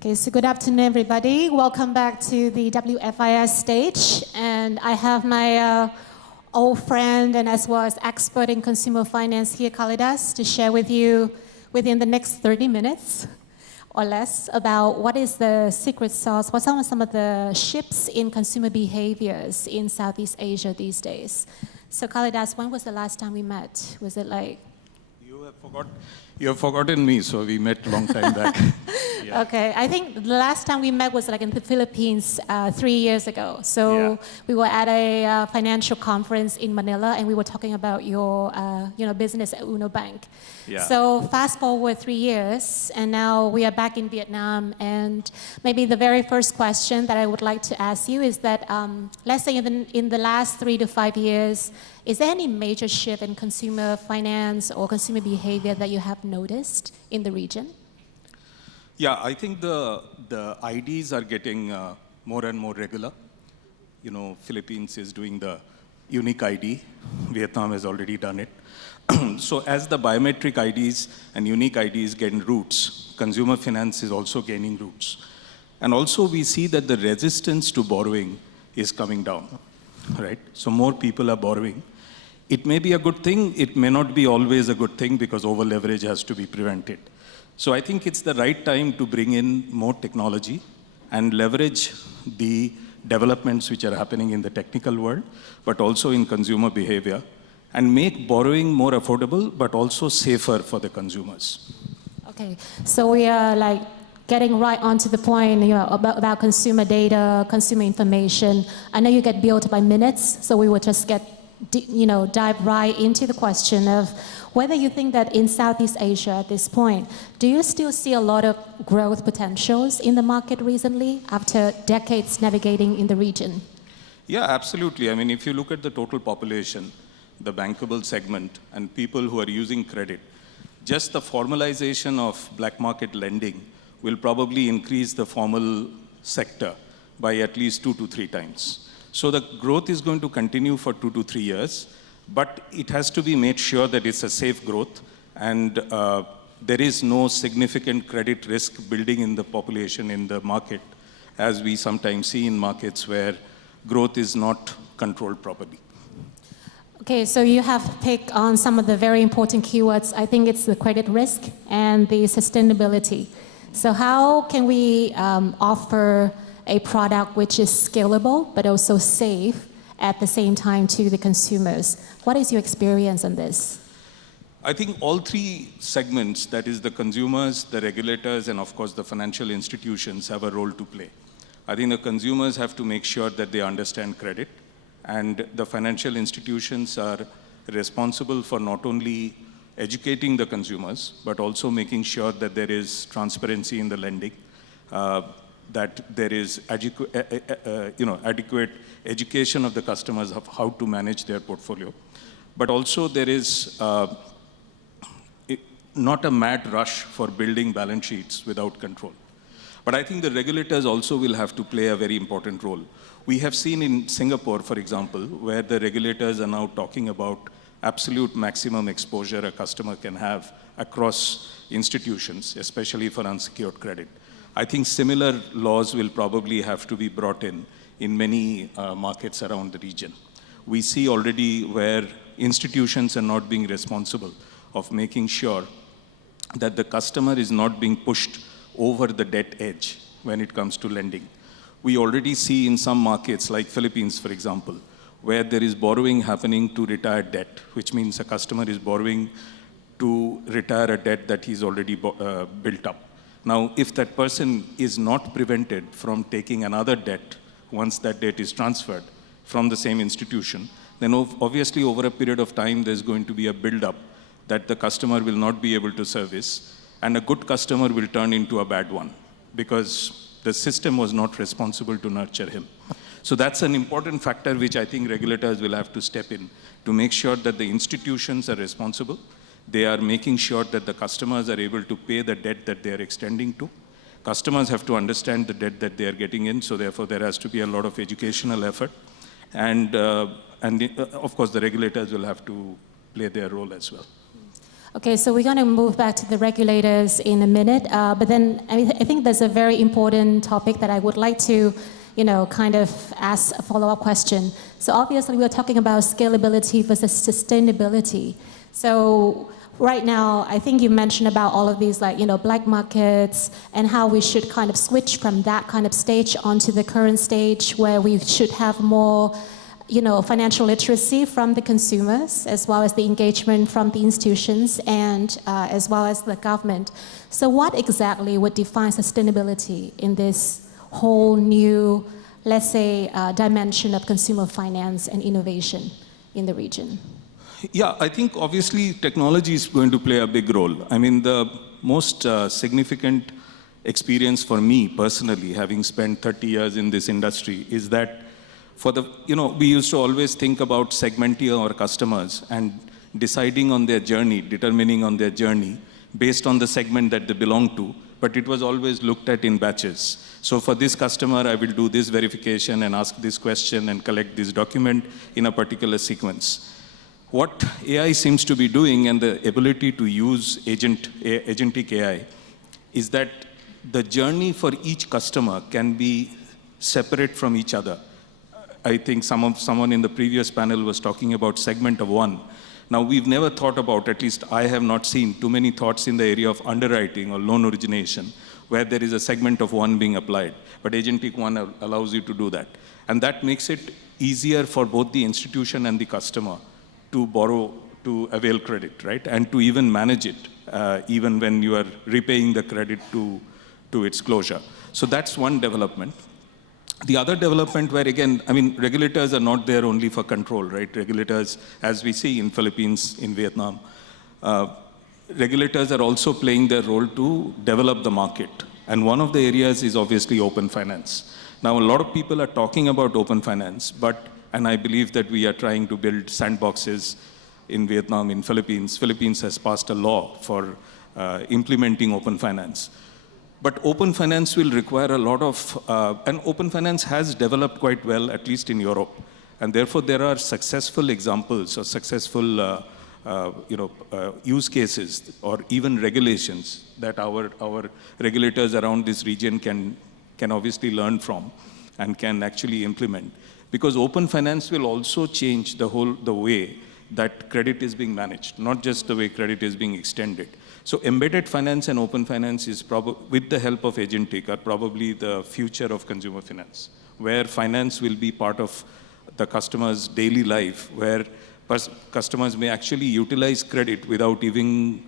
Okay, so good afternoon, everybody. Welcome back to the WFIS stage. And I have my old friend and as well as expert in consumer finance here, Kalidas, to share with you within the next 30 minutes or less about what is the secret sauce, what are some of the shifts in consumer behaviors in Southeast Asia these days. So Kalidas, when was the last time we met? Was it like... You have forgotten me, so we met a long time back. Yeah. Okay, I think the last time we met was like in the Philippines 3 years ago. So we were at a financial conference in Manila, and we were talking about your business at Uno Bank. Yeah. So fast forward 3 years, and now we are back in Vietnam. And maybe the very first question that I would like to ask you is that, let's say in the last 3 to 5 years, is there any major shift in consumer finance or consumer behavior that you have noticed in the region? Yeah, I think the IDs are getting more and more regular. You know, Philippines is doing the unique ID. Vietnam has already done it. So as the biometric IDs and unique IDs gain roots, consumer finance is also gaining roots. And also we see that the resistance to borrowing is coming down, right? So more people are borrowing. It may be a good thing, it may not be always a good thing because over leverage has to be prevented. So I think it's the right time to bring in more technology and leverage the developments which are happening in the technical world, but also in consumer behavior, and make borrowing more affordable, but also safer for the consumers. Okay, so we are like getting right onto the point, about consumer data, consumer information. I know you get billed by minutes, so we will just dive right into the question of whether you think that in Southeast Asia at this point, do you still see a lot of growth potentials in the market recently after decades navigating in the region? Yeah, absolutely. I mean, if you look at the total population, the bankable segment, and people who are using credit, just the formalization of black market lending will probably increase the formal sector by at least 2 to 3 times. So the growth is going to continue for 2 to 3 years, but it has to be made sure that it's a safe growth and there is no significant credit risk building in the population in the market, as we sometimes see in markets where growth is not controlled properly. Okay, so you have picked on some of the very important keywords. I think it's the credit risk and the sustainability. So how can we offer a product which is scalable but also safe at the same time to the consumers? What is your experience on this? I think all 3 segments, that is the consumers, the regulators, and of course the financial institutions, have a role to play. I think the consumers have to make sure that they understand credit, and the financial institutions are responsible for not only educating the consumers, but also making sure that there is transparency in the lending, that there is adequate education of the customers of how to manage their portfolio. But also there is not a mad rush for building balance sheets without control. But I think the regulators also will have to play a very important role. We have seen in Singapore, for example, where the regulators are now talking about absolute maximum exposure a customer can have across institutions, especially for unsecured credit. I think similar laws will probably have to be brought in many markets around the region. We see already where institutions are not being responsible of making sure that the customer is not being pushed over the debt edge when it comes to lending. We already see in some markets like Philippines, for example, where there is borrowing happening to retire debt, which means a customer is borrowing to retire a debt that he's already built up. Now, if that person is not prevented from taking another debt once that debt is transferred from the same institution, then obviously over a period of time there's going to be a build-up that the customer will not be able to service, and a good customer will turn into a bad one because the system was not responsible to nurture him. So that's an important factor which I think regulators will have to step in to make sure that the institutions are responsible. They are making sure that the customers are able to pay the debt that they are extending to. Customers have to understand the debt that they are getting in, so therefore there has to be a lot of educational effort. And of course the regulators will have to play their role as well. Okay, so we're going to move back to the regulators in a minute, but then I think there's a very important topic that I would like to, kind of ask a follow-up question. So obviously we're talking about scalability versus sustainability. So right now, I think you mentioned about all of these black markets and how we should kind of switch from that kind of stage onto the current stage where we should have more financial literacy from the consumers, as well as the engagement from the institutions and as well as the government. So what exactly would define sustainability in this whole new, let's say, dimension of consumer finance and innovation in the region? Yeah, I think obviously technology is going to play a big role. I mean, the most significant experience for me personally, having spent 30 years in this industry, is that we used to always think about segmenting our customers and deciding on their journey, determining on their journey based on the segment that they belong to, but it was always looked at in batches. So for this customer, I will do this verification and ask this question and collect this document in a particular sequence. What AI seems to be doing and the ability to use agentic AI is that the journey for each customer can be separate from each other. I think someone in the previous panel was talking about segment of one. Now, we've never thought about, at least I have not seen too many thoughts in the area of underwriting or loan origination, where there is a segment of one being applied. But Agentic One allows you to do that. And that makes it easier for both the institution and the customer to borrow, to avail credit, right? And to even manage it, even when you are repaying the credit to its closure. So that's one development. The other development where, again, I mean, regulators are not there only for control, right? Regulators, as we see in Philippines, in Vietnam, regulators are also playing their role to develop the market. And one of the areas is obviously open finance. Now, a lot of people are talking about open finance, and I believe that we are trying to build sandboxes in Vietnam, in Philippines. Philippines has passed a law for implementing open finance. But open finance will require a lot of, and open finance has developed quite well, at least in Europe. And therefore, there are successful examples or successful use cases or even regulations that our regulators around this region can obviously learn from and can actually implement. Because open finance will also change the way that credit is being managed, not just the way credit is being extended. So embedded finance and open finance is with the help of Agentic, are probably the future of consumer finance, where finance will be part of the customer's daily life, where customers may actually utilize credit without even,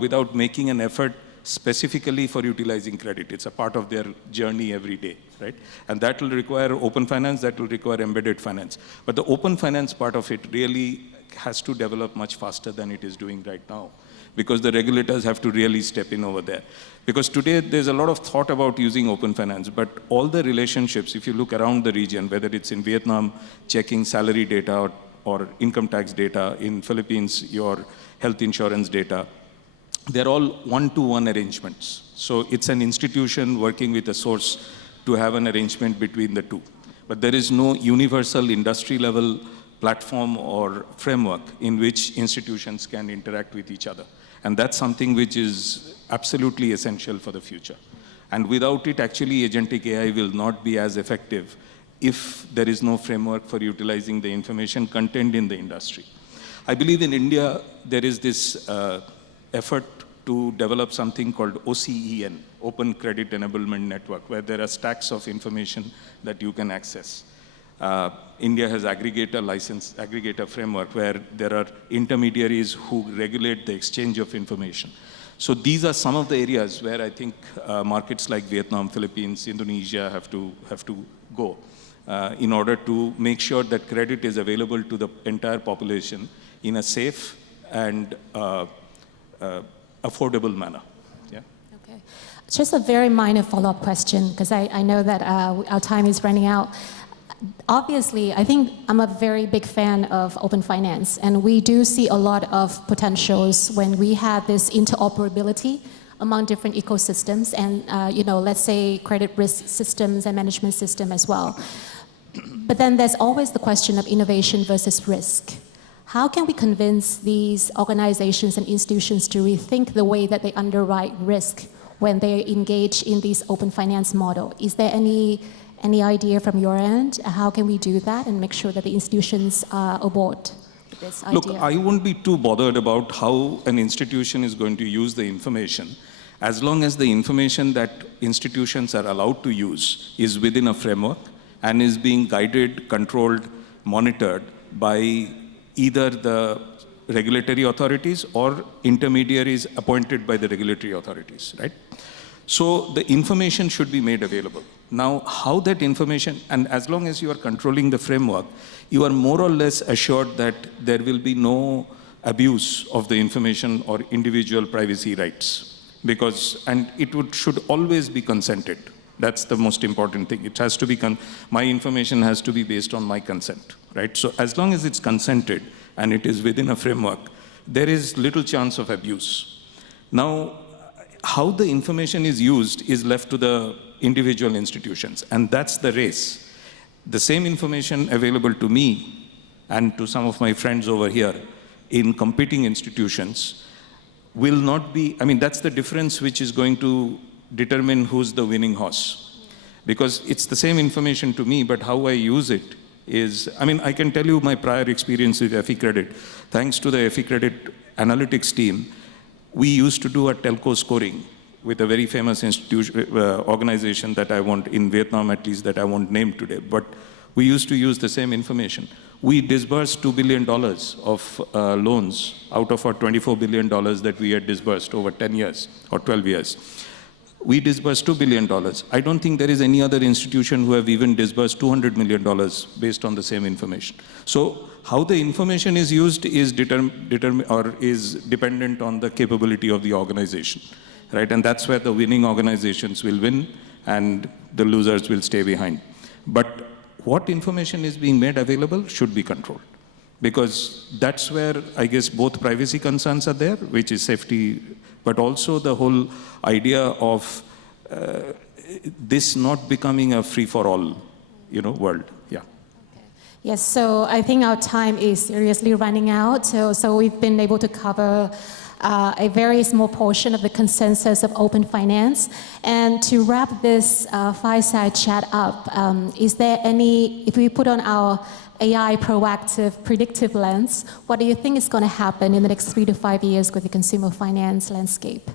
without making an effort specifically for utilizing credit. It's a part of their journey every day, right? And that will require open finance, that will require embedded finance. But the open finance part of it really has to develop much faster than it is doing right now, because the regulators have to really step in over there. Because today there's a lot of thought about using open finance, but all the relationships, if you look around the region, whether it's in Vietnam, checking salary data or income tax data, in Philippines, your health insurance data, they're all one-to-one arrangements. So it's an institution working with a source to have an arrangement between the two. But there is no universal industry-level platform or framework in which institutions can interact with each other. And that's something which is absolutely essential for the future. And without it, actually, agentic AI will not be as effective if there is no framework for utilizing the information contained in the industry. I believe in India, there is this effort to develop something called OCEN, Open Credit Enablement Network, where there are stacks of information that you can access. India has aggregator framework where there are intermediaries who regulate the exchange of information. So these are some of the areas where I think markets like Vietnam, Philippines, Indonesia have to go in order to make sure that credit is available to the entire population in a safe and affordable manner. Yeah. Okay. Just a very minor follow-up question, because I know that our time is running out. Obviously, I think I'm a very big fan of open finance, and we do see a lot of potentials when we have this interoperability among different ecosystems and, let's say credit risk systems and management system as well. But then there's always the question of innovation versus risk. how can we convince these organizations and institutions to rethink the way that they underwrite risk when they engage in this open finance model? Is there any idea from your end? How can we do that and make sure that the institutions are aboard with this idea? Look, I won't be too bothered about how an institution is going to use the information, as long as the information that institutions are allowed to use is within a framework and is being guided, controlled, monitored by either the regulatory authorities or intermediaries appointed by the regulatory authorities, right? So the information should be made available. Now, how that information, and as long as you are controlling the framework, you are more or less assured that there will be no abuse of the information or individual privacy rights. And should always be consented. That's the most important thing. It has to be, my information has to be based on my consent, right? So as long as it's consented and it is within a framework, there is little chance of abuse. Now, how the information is used is left to the individual institutions, and that's the race. The same information available to me and to some of my friends over here in competing institutions will not be, that's the difference which is going to determine who's the winning horse. Because it's the same information to me, but how I use it is, I can tell you my prior experience with FE Credit. Thanks to the FE Credit analytics team, we used to do a telco scoring with a very famous organization that I won't, in Vietnam at least, that I won't name today, but we used to use the same information. We disbursed $2 billion of loans out of our $24 billion that we had disbursed over 10 years or 12 years. We disbursed $2 billion. I don't think there is any other institution who have even disbursed $200 million based on the same information. So how the information is used is is dependent on the capability of the organization, right? And that's where the winning organizations will win and the losers will stay behind. But what information is being made available should be controlled, because that's where I guess both privacy concerns are there, which is safety, but also the whole idea of this not becoming a free-for-all, world. Yeah. Yes, so I think our time is seriously running out. So we've been able to cover a very small portion of the consensus of open finance. And to wrap this fireside chat up, is there if we put on our AI proactive, predictive lens, what do you think is going to happen in the next 3 to 5 years with the consumer finance landscape?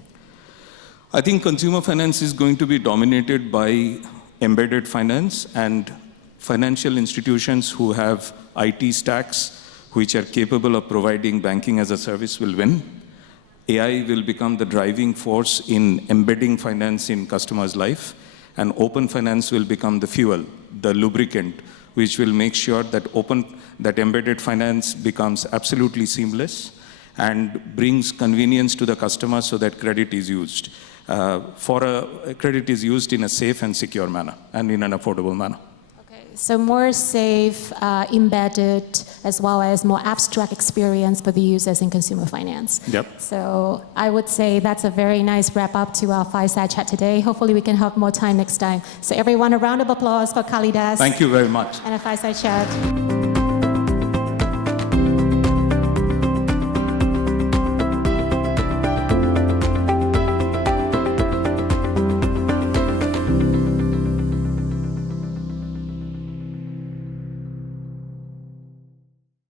I think consumer finance is going to be dominated by embedded finance, and financial institutions who have IT stacks which are capable of providing banking as a service will win. AI will become the driving force in embedding finance in customers' life, and open finance will become the fuel, the lubricant, which will make sure that embedded finance becomes absolutely seamless and brings convenience to the customer so that credit is used. Credit is used in a safe and secure manner and in an affordable manner. So more safe, embedded, as well as more abstract experience for the users in consumer finance. Yep. So I would say that's a very nice wrap up to our fireside chat today. Hopefully we can have more time next time. So everyone, a round of applause for Kalidas. Thank you very much. And a fireside chat.